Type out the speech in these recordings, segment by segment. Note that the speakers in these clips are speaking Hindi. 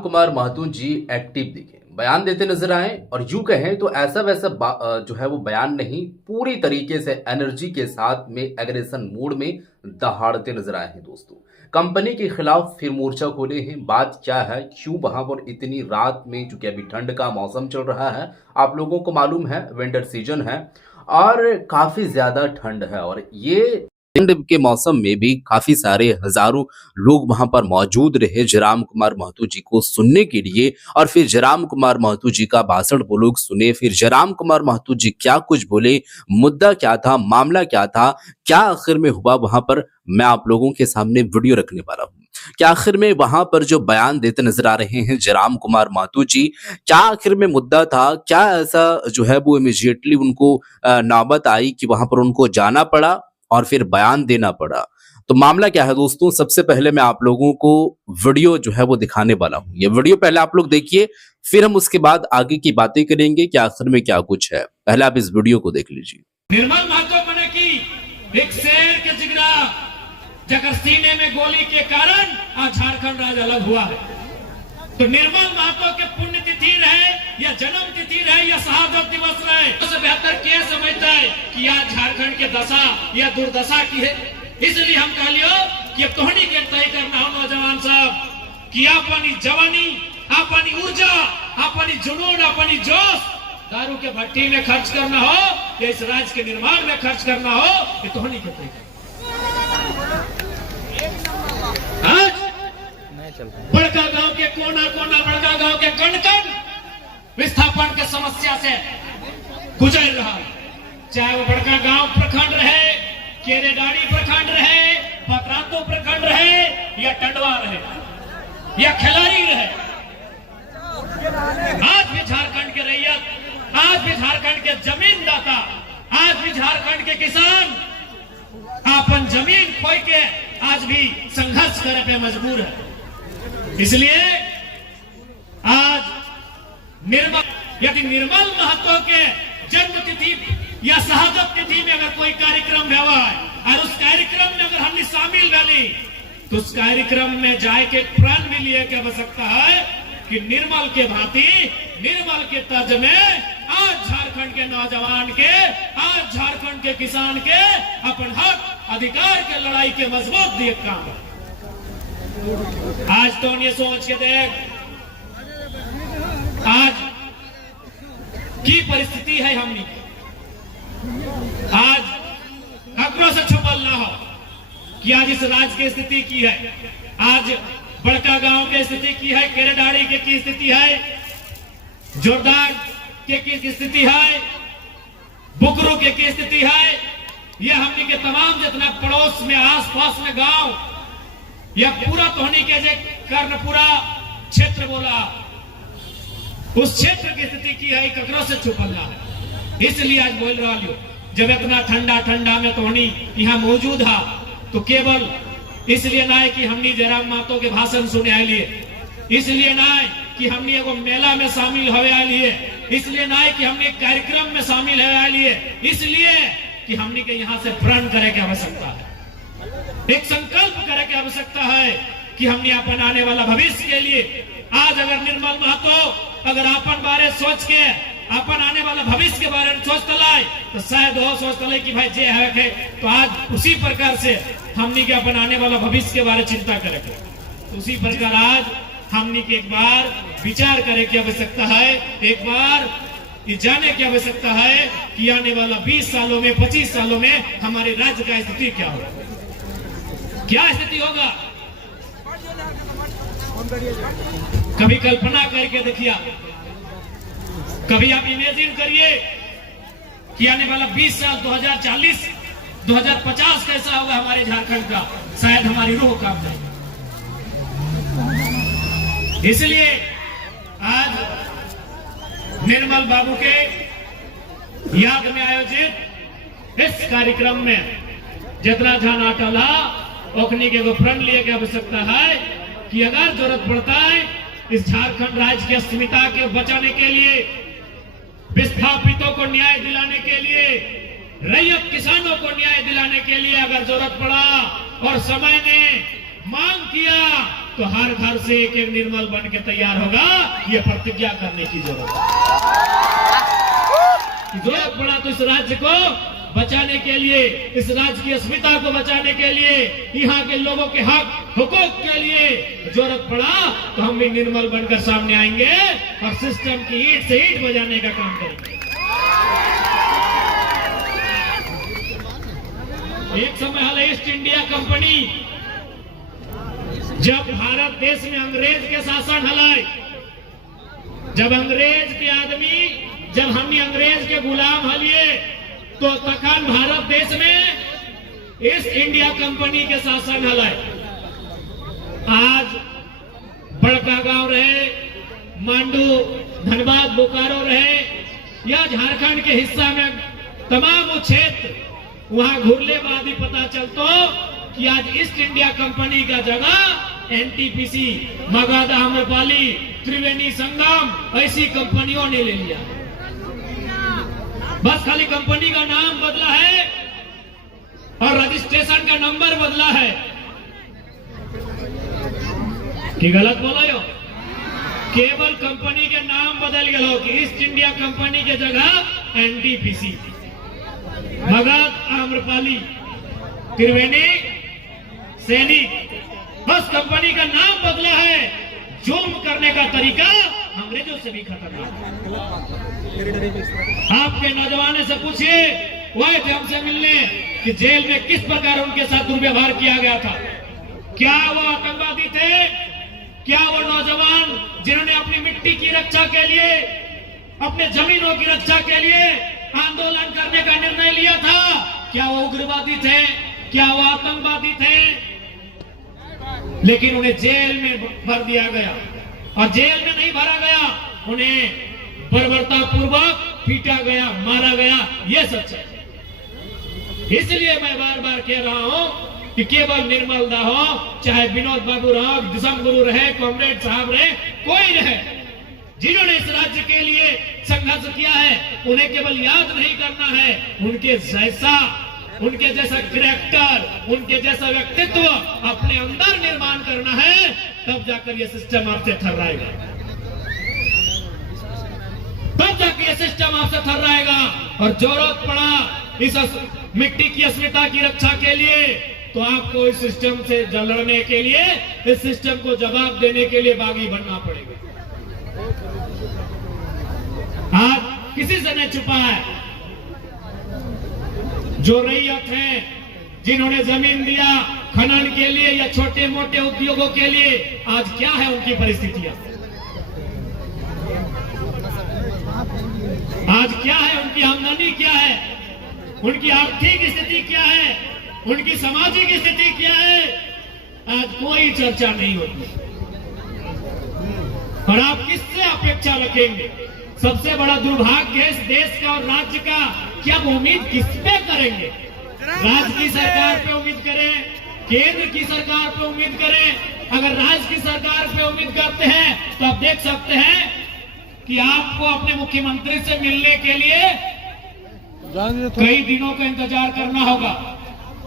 कुमार महतो जी एक्टिव दिखे, बयान देते नजर आए और यूं कहें तो ऐसा वैसा जो है वो बयान नहीं, पूरी तरीके से एनर्जी के साथ में एग्रेशन मोड में दहाड़ते नजर आए हैं। दोस्तों, कंपनी के खिलाफ फिर मोर्चा खोले हैं। बात क्या है, क्यों वहां पर इतनी रात में, चूंकि अभी ठंड का मौसम चल रहा है, आप लोगों को मालूम है विंटर सीजन है और काफी ज्यादा ठंड है और ये ठंड के मौसम में भी काफी सारे हजारों लोग वहां पर मौजूद रहे जयराम कुमार महतो जी को सुनने के लिए। और फिर जयराम कुमार महतो जी का भाषण वो लोग सुने। फिर जयराम कुमार महतो जी क्या कुछ बोले, मुद्दा क्या था, मामला क्या था, क्या आखिर में हुआ वहां पर, मैं आप लोगों के सामने वीडियो रखने वाला हूँ। क्या आखिर में वहां पर जो बयान देते नजर आ रहे हैं जयराम कुमार महतो जी, क्या आखिर में मुद्दा था, क्या ऐसा जो है वो इमीडिएटली उनको नौबत आई कि वहां पर उनको जाना पड़ा और फिर बयान देना पड़ा। तो मामला क्या है दोस्तों, सबसे पहले मैं आप लोगों को वीडियो जो है वो दिखाने वाला हूं। ये वीडियो पहले आप लोग देखिए, फिर हम उसके बाद आगे की बातें करेंगे कि आखिर में क्या कुछ है। पहले आप इस वीडियो को देख लीजिए। निर्मल महतो बने की एक शेर के जिगरा जगर सीने में गोली के कारण आज झारखंड राज्य अलग हुआ है। तो निर्मल महतो के पुण्यतिथि रहे या जन्म तिथि रहे या शहादत दिवस रहे, उससे बेहतर क्या समझता है कि आज झारखंड के दशा या दुर्दशा की है। इसलिए हम कह लियो कि अब तोहनी के तय करना हो नौजवान साहब कि अपनी जवानी, अपनी ऊर्जा, अपनी जुनून, अपनी जोश दारू के भट्टी में खर्च करना हो या इस राज्य के निर्माण में खर्च करना हो, ये तोहनी के तय आज बड़का गांव के कोना कोना, बड़का गांव के कण कण विस्थापन के समस्या से गुजर रहा है। चाहे वो बड़का गांव प्रखंड रहे, केरेडाड़ी प्रखंड रहे, पतरातो प्रखंड रहे या टंडवा रहे या खिलाड़ी रहे, आज भी झारखंड के रैयत, आज भी झारखंड के जमीनदाता, आज भी झारखंड के किसान अपन जमीन खोई के आज भी संघर्ष करे पे मजबूर है। इसलिए आज यदि निर्मल महतो के जन्म तिथि या शहादत तिथि में अगर कोई कार्यक्रम हुआ है और उस कार्यक्रम में अगर हमने शामिल रही तो उस कार्यक्रम में जाए के प्रण भी लिए की आवश्यकता है कि निर्मल के भांति, निर्मल के तर्ज में आज झारखंड के नौजवान के, आज झारखंड के किसान के अपन हक अधिकार के लड़ाई के मजबूत दिए काम। आज तो ये सोच के देख आज की परिस्थिति है हमने, आज अकड़ों से छुपल ना हो कि आज इस राज्य की स्थिति की है, आज बड़का गांव की स्थिति की है, केरेडाड़ी की स्थिति है, जोरदार की स्थिति है, बुकरू की स्थिति है। यह हमने के तमाम जितना पड़ोस में, आस पास में गांव या पूरा तोहनी के जे कर्णपुरा क्षेत्र बोला, उस क्षेत्र की स्थिति की है, ककरों से छुपल ना है। इसलिए आज बोल रहा हूं, जब इतना ठंडा ठंडा में तोहनी यहाँ मौजूद है तो केवल इसलिए ना है कि हमने जयराम महतो के भाषण सुने आए लिए, इसलिए ना है कि हमने एगो मेला में शामिल हुए आए लिए, इसलिए ना है कि हमने कार्यक्रम में शामिल हुए आए लिए, इसलिए कि हमने के यहाँ से प्रण करे की आवश्यकता है, एक संकल्प करे की आवश्यकता है कि हमने अपन आने वाला भविष्य के लिए आज अगर निर्मल महतो अगर अपन बारे सोच के अपन आने वाला भविष्य के बारे में सोचता लाए तो शायद वो सोचता लाए कि भाई जे है तो आज उसी प्रकार से हमने के अपन आने वाला भविष्य के बारे चिंता करेंगे। तो उसी प्रकार आज हमने के एक बार विचार करे की आवश्यकता है, एक बार ये जाने की आवश्यकता है कि आने वाला 20 सालों में, 25 सालों में हमारे राज्य का स्थिति क्या होगा, क्या स्थिति होगा। कभी कल्पना करके देखिए, कभी आप इमेजिन करिए कि आने वाला 20 साल 2040, 2050 कैसा होगा हमारे झारखंड का, शायद हमारी रूह काम जाएगी। इसलिए आज निर्मल बाबू के याद में आयोजित इस कार्यक्रम में जितना जहां नाटला ओखनी के प्रण लिए की आवश्यकता है कि अगर जरूरत पड़ता है इस झारखंड राज्य की अस्मिता के बचाने के लिए, विस्थापितों को न्याय दिलाने के लिए, रैयत किसानों को न्याय दिलाने के लिए अगर जरूरत पड़ा और समय ने मांग किया तो हर घर से एक एक निर्मल बन के तैयार होगा। ये प्रतिज्ञा करने की जरूरत पड़ा तो इस राज्य को बचाने के लिए, इस राज्य की अस्मिता को बचाने के लिए, यहाँ के लोगों के हक हुकूक के लिए जरूरत पड़ा तो हम भी निर्मल बनकर सामने आएंगे और सिस्टम की ईंट से ईंट बजाने का काम करेंगे। एक समय हाल ईस्ट इंडिया कंपनी जब भारत देश में अंग्रेज के शासन हलाए, जब अंग्रेज के आदमी, जब हमने अंग्रेज के गुलाम हलिए, तो तखन भारत देश में ईस्ट इंडिया कंपनी के शासन हलाए। आज बड़का गांव रहे, मांडू, धनबाद, बोकारो रहे या झारखंड के हिस्सा में तमाम क्षेत्र, वहां घुरले बाद ही पता चलतो कि आज ईस्ट इंडिया कंपनी का जगह एनटीपीसी, मगध, आम्रपाली, त्रिवेणी संगम ऐसी कंपनियों ने ले लिया। बस खाली कंपनी का नाम बदला है और रजिस्ट्रेशन का नंबर बदला है। कि गलत बोला यो? केवल कंपनी के नाम बदल गए कि ईस्ट इंडिया कंपनी के जगह एनटीपीसी, मगध, आम्रपाली, त्रिवेणी, सैनिक, बस कंपनी का नाम बदला है। जुल्म करने का तरीका अंग्रेजों से भी खतरनाक। आपके नौजवानों से पूछिए, वो आए थे हमसे मिलने कि जेल में किस प्रकार उनके साथ दुर्व्यवहार किया गया था। क्या वो आतंकवादी थे? क्या वो नौजवान जिन्होंने अपनी मिट्टी की रक्षा के लिए, अपने जमीनों की रक्षा के लिए आंदोलन करने का निर्णय लिया था, क्या वो उग्रवादी थे? क्या वो आतंकवादी थे? लेकिन उन्हें जेल में भर दिया गया और जेल में नहीं भरा गया, उन्हें बर्बरता पूर्वक पीटा गया, मारा गया। यह सच है। इसलिए मैं बार बार कह रहा हूं कि केवल निर्मल दा हो, चाहे विनोद बाबू रहो, दिसम गुरु रहे, कॉमरेड साहब रहे, कोई रहे, जिन्होंने इस राज्य के लिए संघर्ष किया है, उन्हें केवल याद नहीं करना है, उनके जैसा कैरेक्टर, उनके जैसा व्यक्तित्व अपने अंदर निर्माण करना है, तब जाकर यह सिस्टम आपसे थर्राएगा, तब जाकर यह सिस्टम आपसे थर्राएगा। और जरूरत पड़ा इस मिट्टी की अस्मिता की रक्षा के लिए तो आपको इस सिस्टम से लड़ने के लिए, इस सिस्टम को जवाब देने के लिए बागी बनना पड़ेगा। आज किसी से नहीं छुपा है, जो रैयत हैं, जिन्होंने जमीन दिया खनन के लिए या छोटे मोटे उद्योगों के लिए, आज क्या है उनकी परिस्थितियां, आज क्या है उनकी आमदनी, क्या है उनकी आर्थिक स्थिति, क्या है उनकी सामाजिक स्थिति, क्या है, आज कोई चर्चा नहीं होती। और आप किससे अपेक्षा रखेंगे? सबसे बड़ा दुर्भाग्य है इस देश का और राज्य का कि आप उम्मीद किस पे करेंगे? राज्य की सरकार पे उम्मीद करें, केंद्र की सरकार पे उम्मीद करें। अगर राज्य की सरकार पे उम्मीद करते हैं तो आप देख सकते हैं कि आपको अपने मुख्यमंत्री से मिलने के लिए कई दिनों का इंतजार करना होगा,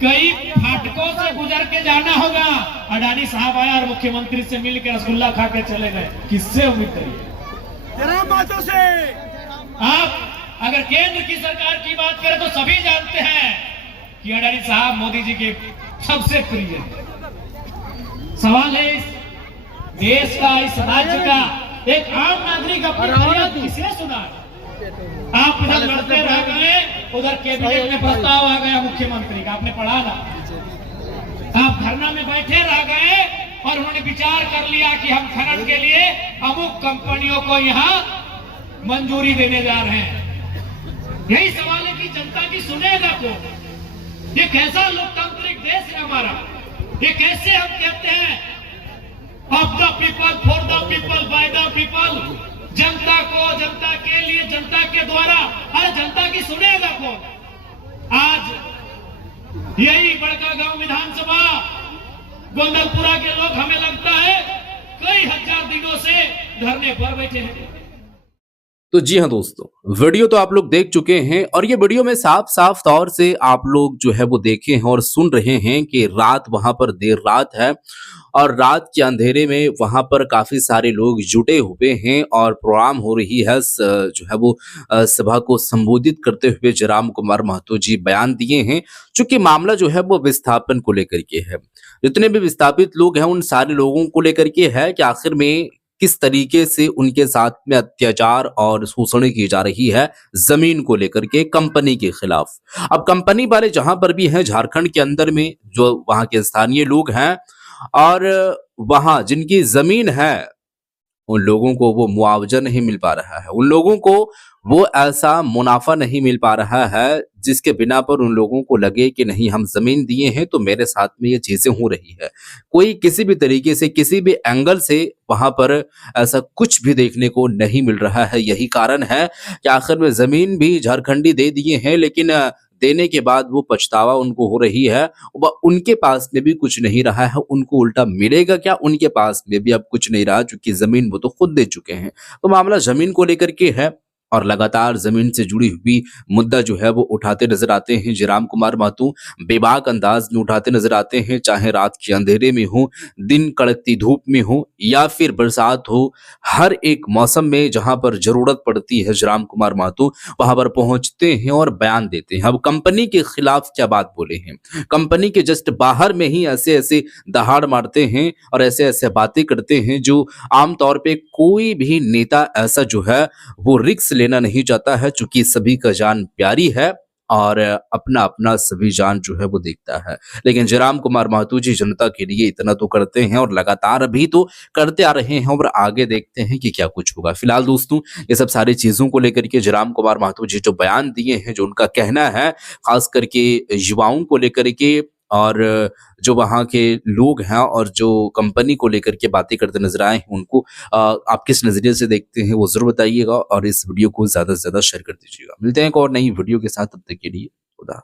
कई फाटकों से गुजर के जाना होगा। अडानी साहब आया और मुख्यमंत्री से मिलकर रसगुल्ला खा के चले गए, किससे उम्मीद करिए? बातों से। आप अगर केंद्र की सरकार की बात करें तो सभी जानते हैं कि अडानी साहब मोदी जी के सबसे प्रिय। सवाल है इस देश का, इस राज्य का एक आम नागरिक अपनी फरियाद किसने सुना? आप इधर लड़ते रह गए, उधर कैबिनेट में प्रस्ताव आ गया मुख्यमंत्री का, आपने पढ़ा ना? आप धरना में बैठे रह गए और उन्होंने विचार कर लिया कि हम खनन के लिए अमुक कंपनियों को यहाँ मंजूरी देने जा रहे हैं। यही सवाल है कि जनता की सुनेगा कौन? ये कैसा लोकतांत्रिक देश है हमारा? ये कैसे हम कहते हैं of the people, for the people, by the people, जनता को, जनता के लिए, जनता के द्वारा। अरे जनता की सुनेगा कौन? आज यही बड़का गांव विधानसभा गोंदलपुरा के लोग, हमें लगता है कई हजार दिनों से धरने पर बैठे हैं। तो जी हाँ दोस्तों, वीडियो तो आप लोग देख चुके हैं और ये वीडियो में साफ साफ तौर से आप लोग जो है वो देखे हैं और सुन रहे हैं कि रात वहां पर देर रात है और रात के अंधेरे में वहां पर काफी सारे लोग जुटे हुए हैं और प्रोग्राम हो रही है जो है वो सभा को संबोधित करते हुए जयराम कुमार महतो जी बयान दिए हैं। चूंकि मामला जो है वो विस्थापन को लेकर के है, जितने भी विस्थापित लोग हैं उन सारे लोगों को लेकर के है कि आखिर में किस तरीके से उनके साथ में अत्याचार और शोषण की जा रही है जमीन को लेकर के कंपनी के खिलाफ। अब कंपनी वाले जहां पर भी हैं झारखंड के अंदर में, जो वहां के स्थानीय लोग हैं और वहां जिनकी जमीन है, उन लोगों को वो मुआवजा नहीं मिल पा रहा है, उन लोगों को वो ऐसा मुनाफा नहीं मिल पा रहा है जिसके बिना पर उन लोगों को लगे कि नहीं, हम जमीन दिए हैं तो मेरे साथ में ये चीजें हो रही है। कोई किसी भी तरीके से किसी भी एंगल से वहां पर ऐसा कुछ भी देखने को नहीं मिल रहा है। यही कारण है कि आखिर में जमीन भी झारखंडी दे दिए हैं, लेकिन देने के बाद वो पछतावा उनको हो रही है। उनके पास में भी कुछ नहीं रहा है, उनको उल्टा मिलेगा क्या, उनके पास में भी अब कुछ नहीं रहा, क्योंकि जमीन वो तो खुद दे चुके हैं। तो मामला जमीन को लेकर के है और लगातार जमीन से जुड़ी हुई मुद्दा जो है वो उठाते नजर आते हैं जयराम कुमार महतो। बेबाक अंदाज में उठाते नजर आते हैं, चाहे रात के अंधेरे में हो, दिन कड़कती धूप में हो या फिर बरसात हो। हर एक मौसम में जहां पर जरूरत पड़ती है जयराम कुमार महतो वहां पर पहुंचते हैं और बयान देते हैं। अब कंपनी के खिलाफ क्या बात बोले हैं, कंपनी के जस्ट बाहर में ही ऐसे ऐसे दहाड़ मारते हैं और ऐसे ऐसे बातें करते हैं जो आमतौर पे कोई भी नेता ऐसा जो है वो रिस्क लेना नहीं चाहता है, चूंकि सभी का जान प्यारी है और अपना अपना सभी जान जो है वो देखता है। लेकिन जयराम कुमार महतो जी जनता के लिए इतना तो करते हैं और लगातार अभी तो करते आ रहे हैं और आगे देखते हैं कि क्या कुछ होगा। फिलहाल दोस्तों, ये सब सारी चीजों को लेकर के जयराम कुमार महतो जी जो बयान दिए हैं, जो उनका कहना है खास करके युवाओं को लेकर के और जो वहाँ के लोग हैं और जो कंपनी को लेकर के बातें करते नजर आए हैं, उनको आप किस नजरिए से देखते हैं वो जरूर बताइएगा और इस वीडियो को ज्यादा से ज्यादा शेयर कर दीजिएगा। मिलते हैं एक और नई वीडियो के साथ, तब तक के लिए खुदा।